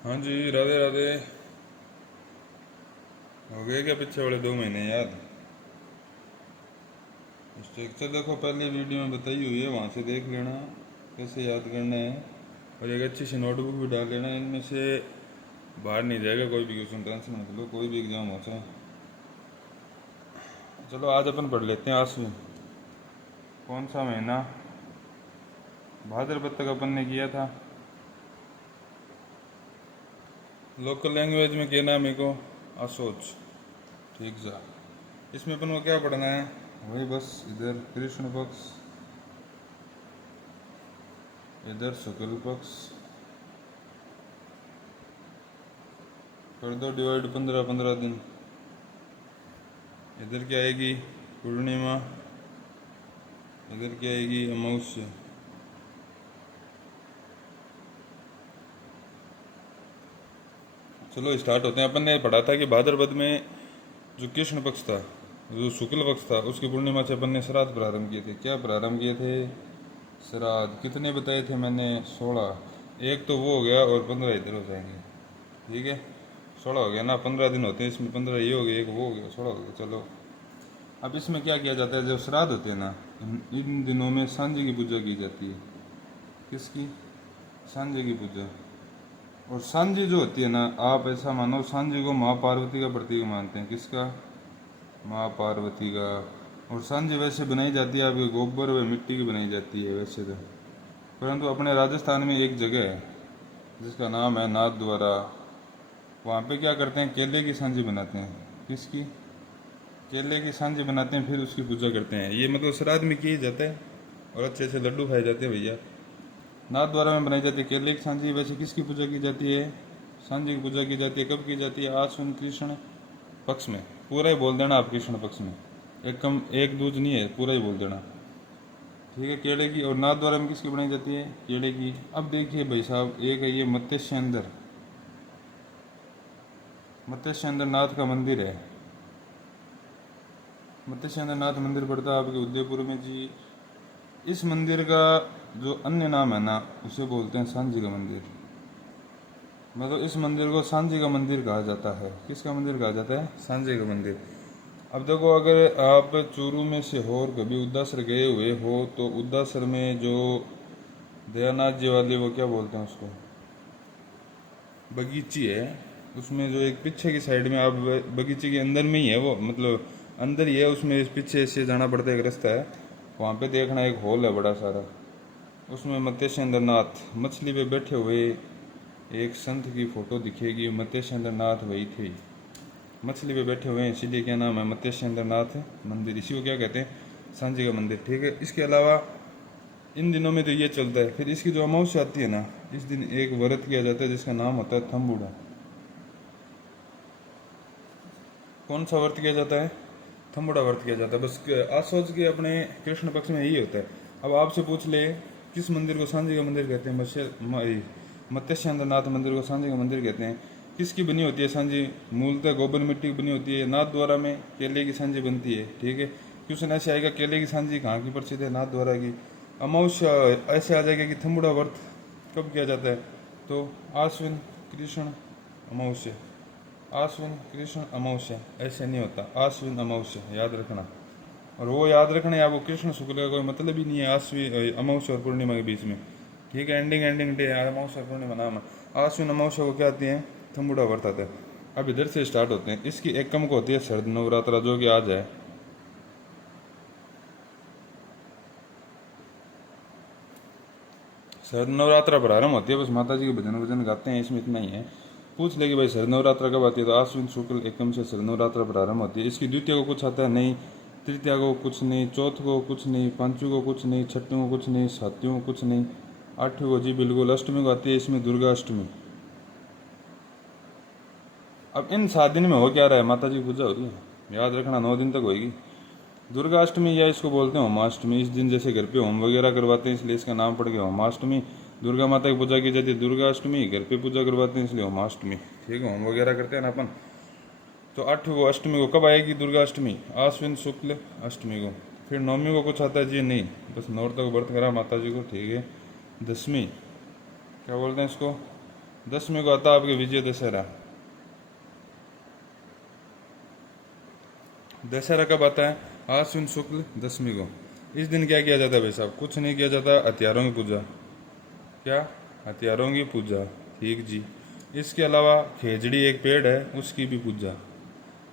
हाँ जी, राधे राधे। हो गए क्या पीछे वाले 2 महीने याद? स्ट्रक्चर देखो, पहले वीडियो में बताई हुई है, वहाँ से देख लेना कैसे याद करना है। और एक अच्छी सी नोटबुक भी डाल लेना, इनमें से बाहर नहीं जाएगा कोई भी क्वेश्चन, टेंशन मत लो, कोई भी एग्जाम हो चाहे। चलो आज अपन पढ़ लेते हैं आश्विन। कौन सा महीना? भाद्रपद तक अपन ने किया था। लोकल लैंग्वेज में कहना है मेरे को असोच। ठीक जा। इसमें अपन को क्या पढ़ना है? वही बस, इधर कृष्ण पक्ष, इधर शुक्ल पक्ष, कर दो डिवाइड 15-15 दिन। इधर क्या आएगी? पूर्णिमा। इधर क्या आएगी? अमावस्या। चलो स्टार्ट होते हैं। अपन ने पढ़ा था कि भाद्रपद में जो कृष्ण पक्ष था, जो शुक्ल पक्ष था, उसकी पूर्णिमा से अपन ने श्राद्ध प्रारंभ किए थे। क्या प्रारंभ किए थे? श्राद्ध। कितने बताए थे मैंने? 16। एक तो वो हो गया और 15 इधर हो जाएंगे। ठीक है, 16 हो गया ना। 15 दिन होते हैं इसमें, 15 ये हो गया, एक वो हो गया, 16 हो गया। चलो अब इसमें क्या किया जाता है? जो श्राद्ध होते हैं ना, इन दिनों में सांझी की पूजा की जाती है। किसकी? सांझी की पूजा। और सांझी जो होती है ना, आप ऐसा मानो सांझी को माँ पार्वती का प्रतीक मानते हैं। किसका? माँ पार्वती का। और सांझी वैसे बनाई जाती है आपके गोबर व मिट्टी की बनाई जाती है वैसे तो, परंतु अपने राजस्थान में एक जगह है जिसका नाम है नाथ द्वारा। वहाँ पे क्या करते हैं? केले की सांझी बनाते हैं। किसकी? केले की सांझी बनाते हैं, फिर उसकी पूजा करते हैं। ये मतलब श्राद्ध में किया जाता है और अच्छे से लड्डू खाए जाते हैं भैया। नाथ द्वारा में बनाई जाती है केले की सांझी। वैसे किसकी पूजा की जाती है? सांझी की पूजा की जाती है। कब की जाती है? आश्विन कृष्ण पक्ष में। पूरा ही बोल देना आप, कृष्ण पक्ष में। एक कम एक दूज नहीं है, पूरा ही बोल देना। ठीक है, केले की। और नाथ द्वारा में किसकी बनाई जाती है? केले की। अब देखिए भाई साहब, एक है ये मत्स्येंद्र। मत्स्येंद्र नाथ का मंदिर है। मत्स्येंद्र नाथ मंदिर पड़ता है आपके उदयपुर में जी। इस मंदिर का जो अन्य नाम है ना, उसे बोलते हैं सांझी का मंदिर। मतलब इस मंदिर को सांझी का मंदिर कहा जाता है। किसका मंदिर कहा जाता है? सांझी का मंदिर। अब देखो, अगर आप चूरू में से हो और कभी उद्दासर गए हुए हो, तो उद्दासर में जो दयानाथ जी वाली, वो क्या बोलते हैं उसको, बगीची है। उसमें जो एक पीछे की साइड में, आप बगीचे के अंदर में ही है वो, मतलब अंदर ही है उसमें। पीछे से जाना पड़ता है, एक रास्ता है वहाँ पे, देखना एक हॉल है बड़ा सारा। उसमें मत्स्येंद्र नाथ मछली पे बैठे हुए एक संत की फोटो दिखेगी। मत्स्येंद्र नाथ वही थे, मछली पे बैठे हुए हैं, इसीलिए क्या नाम है? मत्स्येंद्र नाथ मंदिर। इसी को क्या कहते हैं? सांझी का मंदिर। ठीक है, इसके अलावा इन दिनों में तो ये चलता है। फिर इसकी जो अमावस्या आती है ना, इस दिन एक व्रत किया जाता है जिसका नाम होता है थम्बुड़ा। कौन सा व्रत किया जाता है? थम्बुड़ा व्रत किया जाता है। बस आसोज के अपने कृष्ण पक्ष में यही होता है। अब आपसे पूछ ले, किस मंदिर को सांझी का मंदिर कहते हैं? मत्स्येंद्र नाथ मंदिर को सांझी का मंदिर कहते हैं। किसकी बनी होती है सांझी? मूलतः गोबर मिट्टी की बनी होती है। नाथ द्वारा में केले की सांझी बनती है। ठीक है, क्वेश्चन ऐसे आएगा, केले की सांझी कहाँ की प्रसिद्ध है? नाथ द्वारा की। अमावस्या ऐसे आ जाएगा कि थम्बुड़ा व्रत कब किया जाता है? तो आश्विन कृष्ण अमावस्या। आश्विन कृष्ण अमावस्या, ऐसे नहीं होता, आश्विन अमावस्या, याद रखना। और वो याद रखना है आपको, कृष्ण शुक्ल का कोई मतलब ही नहीं है आश्विन अमावस्या और पूर्णिमा के बीच में। ठीक है, एंडिंग एंडिंग डे अमावस्या पूर्णिमा नाम है। आश्विन अमावस्या को क्या आती है? थम्बुड़ा व्रत आता है। अब इधर से स्टार्ट होते हैं। इसकी एक कम को होती है शरद नवरात्रा, जो कि आज है। शरद नवरात्रा प्रारंभ होती है, बस माता जी के भजन वजन गाते हैं, इसमें इतना ही है। पूछ ले कि भाई शरद नवरात्रा कब आती है, तो आश्विन शुक्ल एकम से शरद नवरात्रा प्रारंभ होती है। इसकी द्वितीय को कुछ आता है नहीं, तृतीया को कुछ नहीं, चौथ को कुछ नहीं, पांचवी को कुछ नहीं, छठी को कुछ नहीं, सातवीं को कुछ नहीं, आठवीं को जी बिल्कुल, अष्टमी को आती है इसमें दुर्गा अष्टमी। अब इन 7 दिन में हो क्या रहा है? माता जी की पूजा हो रही है, याद रखना, 9 दिन तक होगी। दुर्गा अष्टमी, या इसको बोलते हैं होमाष्टमी। इस दिन जैसे घर पे होम वगैरह करवाते हैं, इसलिए इसका नाम पड़ गया होमाष्टमी। दुर्गा माता की पूजा की जाती है दुर्गा अष्टमी, घर पे पूजा करवाते हैं इसलिए होमाष्टमी। ठीक है, होम वगैरह करते हैं ना अपन। तो 8वीं को अष्टमी को कब आएगी दुर्गा अष्टमी? आश्विन शुक्ल अष्टमी को। फिर नवमी को कुछ आता है जी नहीं, बस नौ तक व्रत करा माता जी को। ठीक है, 10वीं क्या बोलते हैं इसको? 10वीं को आता है आपके विजय दशहरा। दशहरा कब आता है? आश्विन शुक्ल 10वीं को। इस दिन क्या किया जाता है भाई साहब? कुछ नहीं किया जाता, हथियारों की पूजा। क्या? हथियारों की पूजा, ठीक जी। इसके अलावा खेजड़ी एक पेड़ है, उसकी भी पूजा,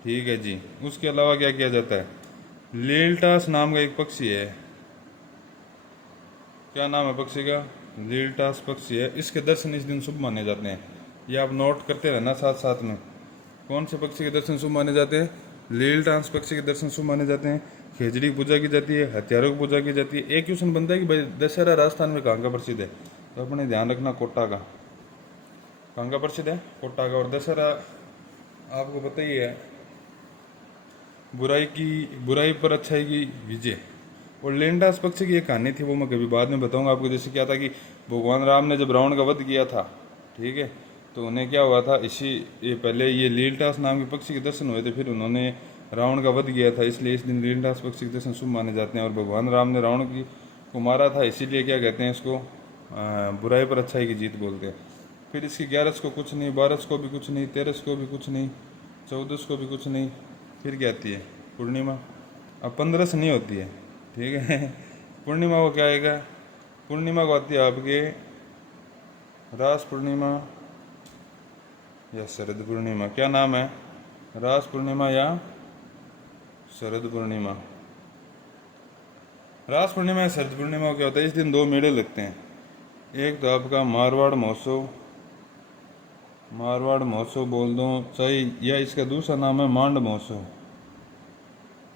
ठीक है जी। उसके अलावा क्या किया जाता है? लीलटास नाम का एक पक्षी है, क्या नाम है पक्षी का? लीलटास पक्षी है। इसके दर्शन इस दिन शुभ माने जाते हैं। ये आप नोट करते रहना साथ साथ में। कौन से पक्षी के दर्शन शुभ माने जाते हैं? लीलटास पक्षी के दर्शन शुभ माने जाते हैं। खेजड़ी की पूजा की जाती है, हथियारों की पूजा की जाती है। एक क्वेश्चन बनता है कि भाई दशहरा राजस्थान में कहाँ का प्रसिद्ध है? तो अपने ध्यान रखना, कोटा का। कहाँ का प्रसिद्ध है? कोटा का। और दशहरा आपको पता ही है, बुराई पर अच्छाई की विजय। और लेंडास पक्षी की एक कहानी थी, वो मैं कभी बाद में बताऊंगा आपको। जैसे क्या था कि भगवान राम ने जब रावण का वध किया था, ठीक है, तो उन्हें क्या हुआ था, ये पहले ये लीलटास नाम के पक्षी के दर्शन हुए थे, फिर उन्होंने रावण का वध किया था, इसलिए इस दिन लीलटास पक्षी के दर्शन शुभ माने जाते हैं। और भगवान राम ने रावण को मारा था, इसीलिए क्या कहते हैं इसको? बुराई पर अच्छाई की जीत बोलते हैं। फिर इसकी 11 को कुछ नहीं, 12 को भी कुछ नहीं, 13 को भी कुछ नहीं, 14 को भी कुछ नहीं। फिर क्या आती है? पूर्णिमा। अब 15 से नहीं होती है, ठीक है। पूर्णिमा को क्या आएगा? पूर्णिमा को आती है आपके रास पूर्णिमा या शरद पूर्णिमा। क्या नाम है? रास पूर्णिमा या शरद पूर्णिमा। रास पूर्णिमा या शरद पूर्णिमा को क्या होता है? इस दिन दो मेले लगते हैं। एक तो आपका मारवाड़ महोत्सव, मारवाड़ महोत्सव बोल दो सही, या इसका दूसरा नाम है मांड महोत्सव।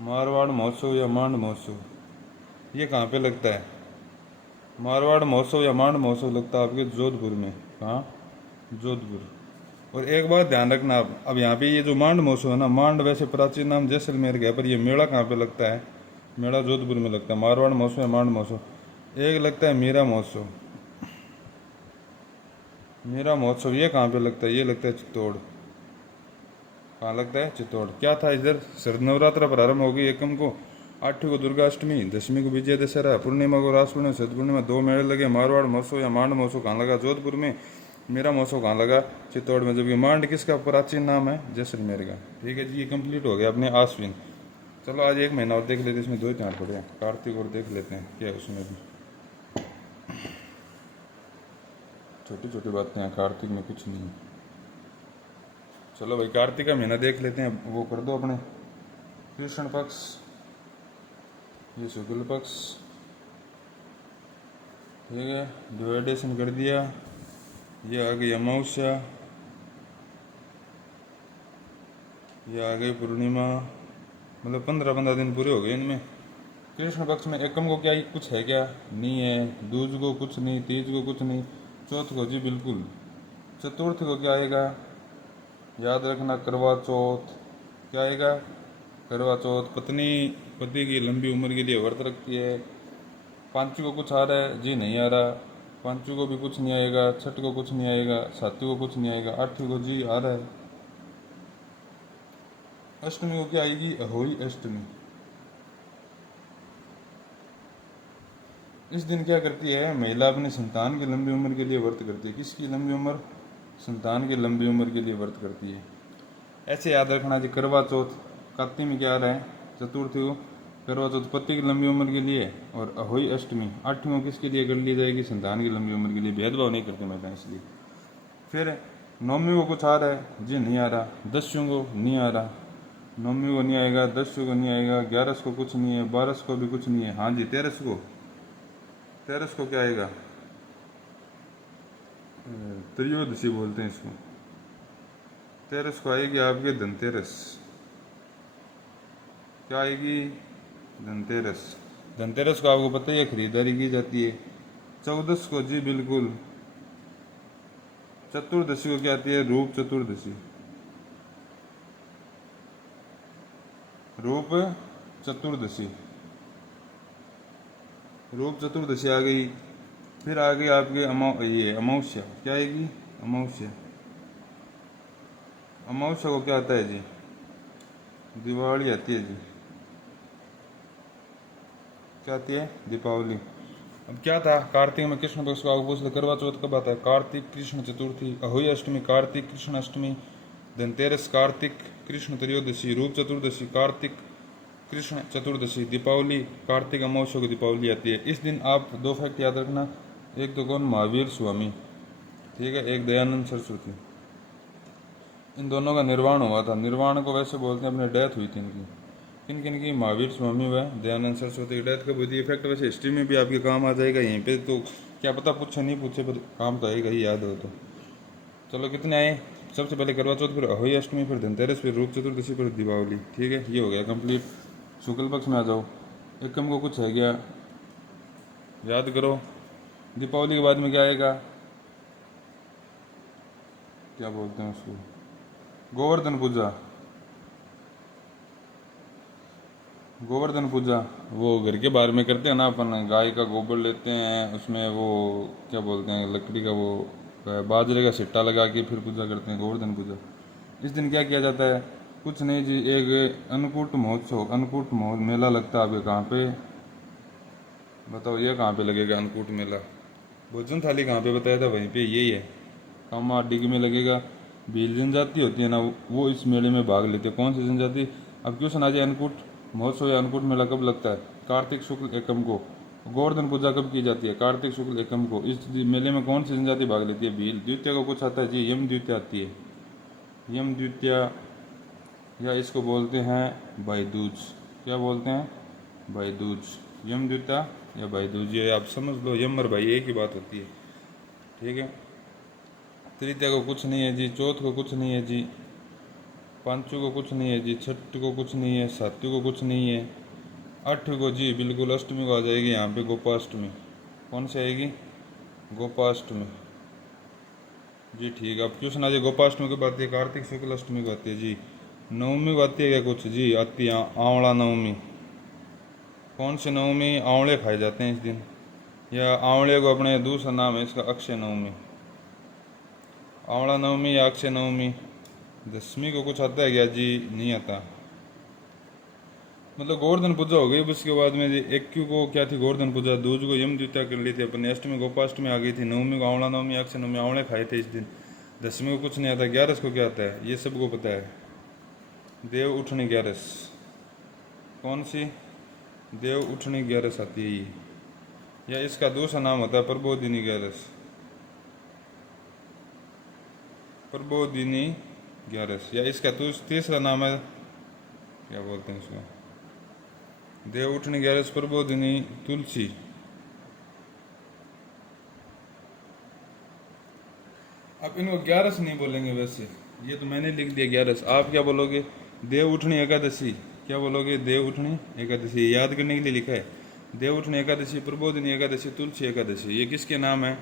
मारवाड़ महोत्सव या मांड महोत्सव, ये कहाँ पे लगता है? मारवाड़ महोत्सव या मांड महोत्सव लगता है आपके जोधपुर में। कहाँ? जोधपुर। और एक बात ध्यान रखना आप, अब यहाँ पे ये जो मांड महोत्सव है ना, मांड वैसे प्राचीन नाम जैसलमेर का है, पर ये मेला कहाँ पे लगता है? मेला जोधपुर में लगता है। मारवाड़ महोत्सव या मांड महोत्सव। एक लगता है मीरा महोत्सव। मीरा महोत्सव ये कहाँ पे लगता है? ये लगता है चित्तौड़। कहाँ लगता है? चित्तौड़। क्या था इधर? शरद नवरात्र प्रारंभ होगी 1 को, 8 को दुर्गाष्टमी, 10वीं को विजय दशहरा, पूर्णिमा को रास पूर्णिमा, शरद पूर्णिमा। 2 मेले लगे। मारवाड़ महोत्सव या मांड महोत्सव कहाँ लगा? जोधपुर में। मेरा महोत्सव कहाँ लगा? चित्तौड़ में। जबकि मांड किसका प्राचीन नाम है? जैसलमेर का। ठीक है जी, ये कंप्लीट हो गया अपने आश्विन। चलो आज 1 महीना और देख लेते हैं, इसमें 2 चार पड़े हैं। कार्तिक और देख लेते हैं क्या है उसमें भी। छोटी छोटी बातें हैं, कार्तिक में कुछ नहीं। चलो भाई कार्तिक का महीना देख लेते हैं। वो कर दो अपने कृष्ण पक्ष, ये शुक्ल पक्ष, ठीक है, डिवाइडेशन कर दिया। ये आ गई अमावस्या, ये आ गई पूर्णिमा। मतलब 15 दिन पूरे हो गए इनमें। कृष्ण पक्ष में एकम को क्या कुछ है? क्या नहीं है। दूज को कुछ नहीं, तीज को कुछ नहीं, चौथ को जी बिल्कुल। चतुर्थ को क्या आएगा? याद रखना, करवा चौथ। क्या आएगा? करवा चौथ। पत्नी पति की लंबी उम्र के लिए व्रत रखती है। पांचवी को कुछ आ रहा है? जी नहीं आ रहा। पांचवी को भी कुछ नहीं आएगा। छठ को कुछ नहीं आएगा। सातवीं को कुछ नहीं आएगा। आठवीं को जी आ रहा है। अष्टमी को क्या आएगी? अहोई अष्टमी। इस दिन क्या करती है महिला? अपनी संतान की लंबी उम्र के लिए व्रत करती है। किसकी लंबी उम्र? संतान की लंबी उम्र के लिए व्रत करती है। ऐसे याद रखना जी। करवा चौथ कार्तिक में क्या आ रहा है? चतुर्थी को करवा चौथ पति की लंबी उम्र के लिए। और अहोई अष्टमी 8वीं को किसके लिए कर ली जाएगी? संतान की लंबी उम्र के लिए। भेदभाव नहीं करते मैं इसलिए। फिर 9वीं को कुछ आ रहा है? जी नहीं आ रहा। 10वीं को नहीं आ रहा। 9वीं को नहीं आएगा। 10वीं को नहीं आएगा। 11 को कुछ नहीं है। 12 को भी कुछ नहीं है। हाँ जी 13 को क्या आएगा? त्रयोदशी बोलते हैं इसको। 13 को आएगी आपके धनतेरस। क्या आएगी? धनतेरस। धनतेरस को आपको पता ही है खरीदारी की जाती है। 14 को जी बिल्कुल। चतुर्दशी को क्या आती है? रूप चतुर्दशी। रूप चतुर्दशी। रूप चतुर्दशी आ गई। फिर आ गई आपके ये अमावस्या। क्या आएगी? अमावस्या। अमावस्या को क्या आता है जी? दिवाली आती है जी। क्या आती है? दीपावली। अब क्या था, कार्तिक में कृष्ण पक्ष का पूछ ले, करवा चौथ कब आता है? कार्तिक कृष्ण चतुर्थी, अहोई अष्टमी, कार्तिक कृष्ण अष्टमी, धनतेरस, कार्तिक कृष्ण त्रयोदशी, रूप चतुर्दशी, कार्तिक कृष्ण चतुर्दशी, दीपावली, कार्तिक अमावस्या को दीपावली आती है। इस दिन आप दो फैक्ट याद रखना, एक तो कौन, महावीर स्वामी, ठीक है, एक दयानंद सरस्वती। इन दोनों का निर्वाण हुआ था। निर्वाण को वैसे बोलते हैं, अपने डेथ हुई थी इनकी। किन किन की? महावीर स्वामी व दयानंद सरस्वती की डेथ कब हुई थी? ये फैक्ट वैसे हिस्ट्री में भी आपके काम आ जाएगा, यहीं पे तो क्या पता पूछे नहीं पूछे, पर काम तो आएगा ही, याद हो तो। चलो कितने आए? सबसे पहले करवा चौथ, फिर अहोई अष्टमी, फिर धनतेरस, फिर रूप चतुर्दशी, फिर दीपावली। ठीक है, ये हो गया कंप्लीट। शुक्ल पक्ष में आ जाओ। एकम को कुछ है क्या, याद करो। दीपावली के बाद में क्या आएगा? क्या बोलते हैं उसको? गोवर्धन पूजा। गोवर्धन पूजा वो घर के बाहर में करते हैं ना अपन, गाय का गोबर लेते हैं, उसमें वो क्या बोलते हैं, लकड़ी का वो बाजरे का सिट्टा लगा के फिर पूजा करते हैं, गोवर्धन पूजा। इस दिन क्या किया जाता है? कुछ नहीं जी, एक अन्नकूट महोत्सव, अन्नकूट मेला लगता है आपके कहाँ पे? बताओ ये कहाँ पे लगेगा अन्नकूट मेला? भोजन थाली कहाँ पे बताया था? वहीं पे, यही है, कामा डिग में लगेगा। भील जनजाति होती है ना, वो इस मेले में भाग लेते हैं। कौन सी जनजाति? अब क्वेश्चन आ जाए, अन्नकूट महोत्सव या अन्नकूट मेला कब लगता है? कार्तिक शुक्ल एकम को। गोवर्धन पूजा कब की जाती है? कार्तिक शुक्ल एकम को। इस मेले में कौन सी जनजाति भाग लेती है? भील। द्वितीय को कुछ आता है जी, यम द्वितीय आती है, यम द्वितीय, या इसको बोलते हैं भाई दूज। क्या बोलते हैं? भाई दूज। यम द्वितीय या भाई दूज, ये आप समझ लो, यम और भाई एक ही बात होती है। ठीक है। तृतीया को कुछ नहीं है जी, चौथ को कुछ नहीं है जी, पांचों को कुछ नहीं है जी, छठ को कुछ नहीं है, सातवीं को कुछ नहीं है, आठ को जी बिल्कुल अष्टमी को आ जाएगी यहाँ पे, गोपाष्टमी। कौन सी आएगी? गोपाष्टमी जी, ठीक है। अब क्वेश्चन आ जाए, गोपाष्टमी कब आती है? कार्तिक शुक्ल अष्टमी को आती है जी। नवमी को आती है क्या कुछ? जी आती है, आंवला नवमी। कौन सी नवमी? आंवले खाए जाते हैं इस दिन, या आंवले को अपने दूसरा नाम है इसका, अक्षय नवमी। आंवला नवमी या अक्षय नवमी। दसवीं को कुछ आता है क्या जी? नहीं आता। मतलब गोवर्धन पूजा हो गई। उसके बाद में जी इक्कीस को क्या थी? गोवर्धन पूजा। दूज को यम द्वितीया कर ली थी अपन, अष्टमी गोपाष्टमी आ गई थी, नवमी को आंवला नवमी, अक्षय नवमी, आंवले खाए थे इस दिन। दसवीं को कुछ नहीं आता। ग्यारस को क्या आता है? ये सबको पता है, देव उठनी ग्यारस। कौन सी? देव उठनी ग्यारस आती है ये, या इसका दूसरा नाम होता है प्रबोधिनी ग्यारस, प्रबोधिनी ग्यारस, या इसका तीसरा नाम है, क्या बोलते हैं इसको, देव उठनी ग्यारस, प्रबोधिनी, तुलसी। अब इनको ग्यारस नहीं बोलेंगे वैसे, ये तो मैंने लिख दिया ग्यारस। आप क्या बोलोगे? देव उठनी एकादशी। क्या बोलोगे? देव उठनी एकादशी, याद करने के लिए लिखा है। देव उठनी एकादशी, प्रबोधिनी एकादशी, तुलसी एकादशी, ये किसके नाम है?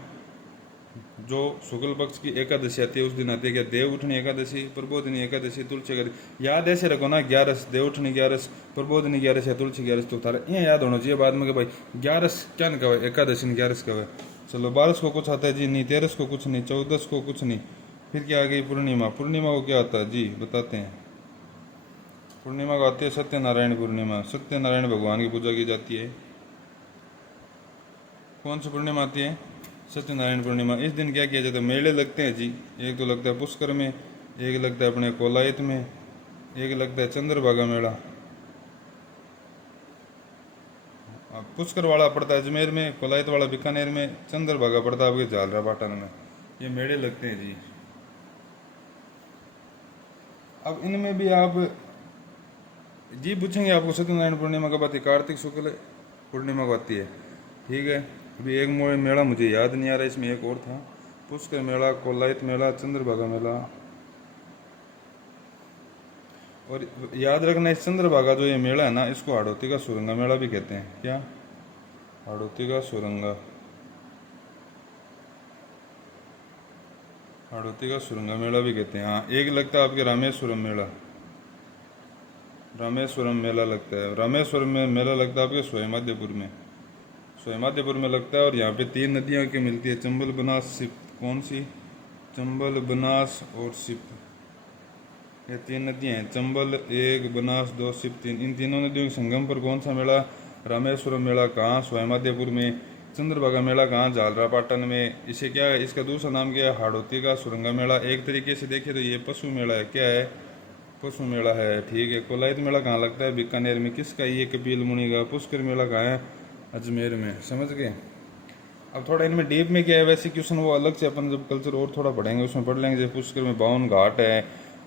जो शुक्ल पक्ष की एकादशी आती है उस दिन आती है क्या? देव उठनी एकादशी, प्रबोधिनी एकादशी, तुलसी एकादशी। याद ऐसे रखो ना, ग्यारस, देव उठनी ग्यारस, प्रबोधिनी ग्यारस या तुलसी ग्यारस, तो तारा ये याद होना चाहिए बाद में कि भाई ग्यारस क्या न कहे, एकादशी ने ग्यारस कहे। चलो, 12 को कुछ आता है जी? नहीं। 13 को कुछ नहीं, 14 को कुछ नहीं। फिर क्या आ गई? पूर्णिमा। पूर्णिमा को क्या आता है जी? बताते हैं। पूर्णिमा को आती है सत्यनारायण पूर्णिमा, सत्यनारायण भगवान की पूजा की जाती है। कौन सी पूर्णिमा आती है? सत्यनारायण पूर्णिमा। इस दिन क्या किया जाता है? मेले लगते हैं जी। एक तो लगता है पुष्कर में, एक लगता है अपने कोलायत में, एक लगता है चंद्रभागा मेला। पुष्कर वाला पड़ता है अजमेर में, कोलायत वाला बीकानेर में, चंद्रभागा पड़ता है आपके झालरा पाटन में। ये मेले लगते हैं जी। अब इनमें भी आप जी पूछेंगे आपको सत्यनारायण पूर्णिमा कब आती है? कार्तिक शुक्ल पूर्णिमा को आती है। ठीक है। अभी एक मेला मुझे याद नहीं आ रहा, इसमें एक और था, पुष्कर मेला, कोलायत मेला, चंद्रभागा मेला। और याद रखना, इस चंद्रभागा जो ये मेला है ना, इसको हाड़ौती का सुरंगा मेला भी कहते हैं। क्या? हाड़ौती का सुरंगा, हाड़ौती का सुरंगा मेला भी कहते हैं। हाँ, एक लगता है आपके रामेश्वरम मेला, रामेश्वरम मेला लगता है। रामेश्वरम में मेला लगता है आपके सोयमाध्यपुर में, सोयमाध्यपुर में लगता है। और यहाँ पे 3 नदियाँ की मिलती है, चंबल, बनास, सिप। कौन सी? चंबल, बनास और सिप, ये 3 नदियाँ हैं। चंबल 1, बनास 2, सिप 3। इन तीनों नदियों के संगम पर कौन सा मेला? रामेश्वरम मेला। कहाँ? सोयमाध्यपुर में। चंद्रभागा मेला कहाँ, झालरा पाटन में। इसे क्या है, इसका दूसरा नाम क्या है, हाड़ौती का सुरंगा मेला। एक तरीके से देखे तो ये पशु मेला है। क्या है, पशु मेला है, ठीक है। कोलायत मेला कहाँ लगता है, बीकानेर में। किसका, ये कपिल मुनि का। पुष्कर मेला कहाँ है, अजमेर में। समझ गए। अब थोड़ा इनमें डीप में क्या है, वैसे क्वेश्चन वो अलग से अपन जब कल्चर और थोड़ा पढ़ेंगे उसमें पढ़ लेंगे। जैसे पुष्कर में 52 घाट है,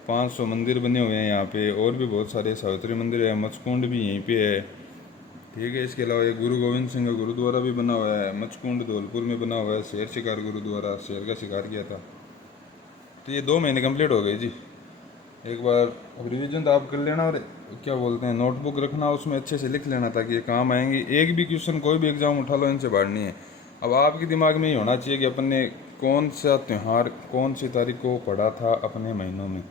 500 मंदिर बने हुए हैं यहाँ पे, और भी बहुत सारे सावित्री मंदिर है, मचकुंड भी यहीं पे है, ठीक है। इसके अलावा एक गुरु गोविंद सिंह का गुरुद्वारा भी बना हुआ है, मचकुंड धौलपुर में बना हुआ है। शेर शिकार गुरुद्वारा, शेर का शिकार किया था। तो ये 2 महीने कंप्लीट हो गए जी। एक बार अब रिवीजन तो आप कर लेना, और क्या बोलते हैं, नोटबुक रखना, उसमें अच्छे से लिख लेना ताकि ये काम आएंगी। एक भी क्वेश्चन कोई भी एग्जाम उठा लो, इनसे बाहर नहीं है। अब आपके दिमाग में ही होना चाहिए कि अपन ने कौन सा त्यौहार कौन सी तारीख को पढ़ा था अपने महीनों में,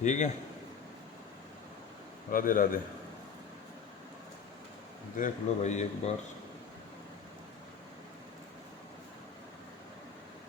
ठीक है। राधे राधे। देख लो भाई एक बार।